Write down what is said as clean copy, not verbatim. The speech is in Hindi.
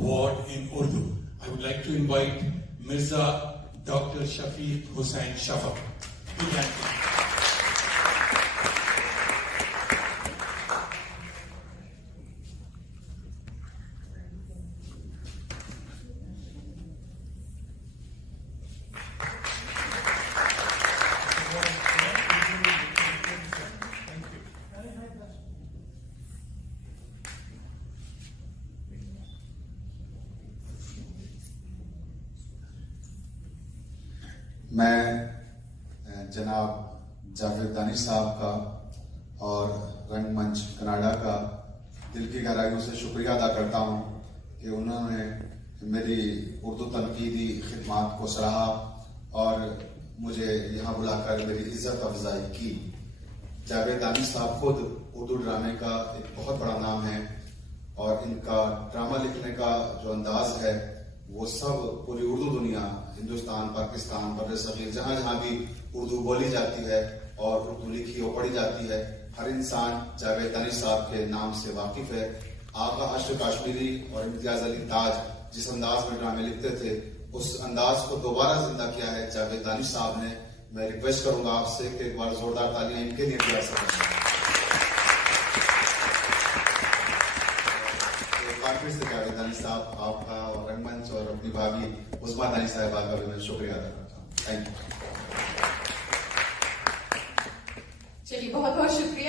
award in Urdu. I would like to invite Mirza Dr. Shafiq Hussain Shafaq. Big hand, please. मैं जनाब जावेद दानिश साहब का और रंगमंच कनाडा का दिल की गहराइयों से शुक्रिया अदा करता हूं कि उन्होंने मेरी उर्दू तनकीदी खिदमात को सराहा और मुझे यहाँ बुलाकर मेरी इज्जत अफजाई की। जावेद दानिश साहब खुद उर्दू ड्रामे का एक बहुत बड़ा नाम है और इनका ड्रामा लिखने का जो अंदाज है वो सब पूरी उर्दू दुनिया, हिंदुस्तान, पाकिस्तान, बर्र-ए-सगीर, जहां जहां भी उर्दू बोली जाती है और उर्दू लिखी और पढ़ी जाती है, हर इंसान जावेद दानिश साहब के नाम से वाकिफ है। आका अशरफ काश्मीरी और इम्तियाज अली ताज जिस अंदाज में ड्रामे लिखते थे, उस अंदाज को दोबारा जिंदा किया है जावेद दानिश साहब ने। मैं रिक्वेस्ट करूंगा आपसे कि एक बार जोरदार तालियां इनके लिए भी आ सकें। फिर से जावेद दानिश साहब आपका और रंगमंच और अपनी भाभी उस्मा दानिश साहिबा का भी मैं शुक्रिया अदा करता हूँ। Thank you. चलिए, बहुत बहुत शुक्रिया।